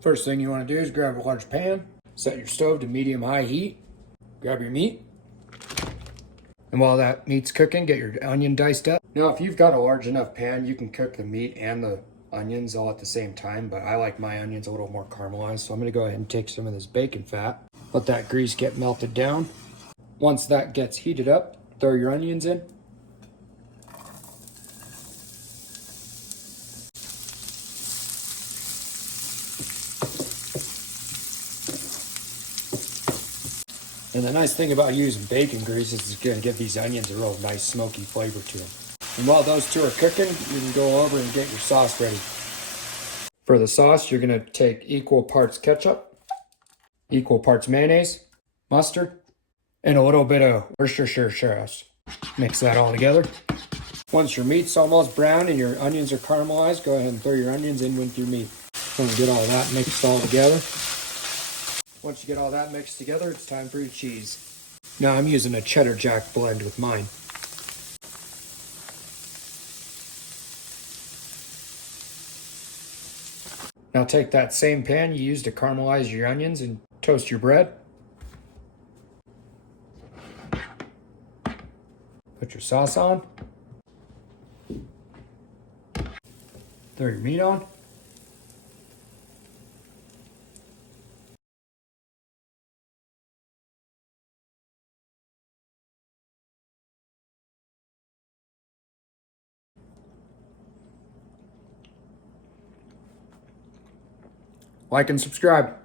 First thing you want to do is grab a large pan, set your stove to medium-high heat, grab your meat, and while that meat's cooking, get your onion diced up. Now, if you've got a large enough pan, you can cook the meat and the onions all at the same time, but I like my onions a little more caramelized, so I'm going to go ahead and take some of this bacon fat, let that grease get melted down. Once that gets heated up, throw your onions in. And the nice thing about using bacon grease is it's going to give these onions a real nice smoky flavor to them. And while those two are cooking, you can go over and get your sauce ready. For the sauce, you're going to take equal parts ketchup, equal parts mayonnaise, mustard, and a little bit of Worcestershire sauce. Mix that all together. Once your meat's almost brown and your onions are caramelized, go ahead and throw your onions in with your meat. And get all that mixed all together. Once you get all that mixed together, it's time for your cheese. Now I'm using a cheddar jack blend with mine. Now take that same pan you used to caramelize your onions and toast your bread. Put your sauce on. Throw your meat on. Like and subscribe.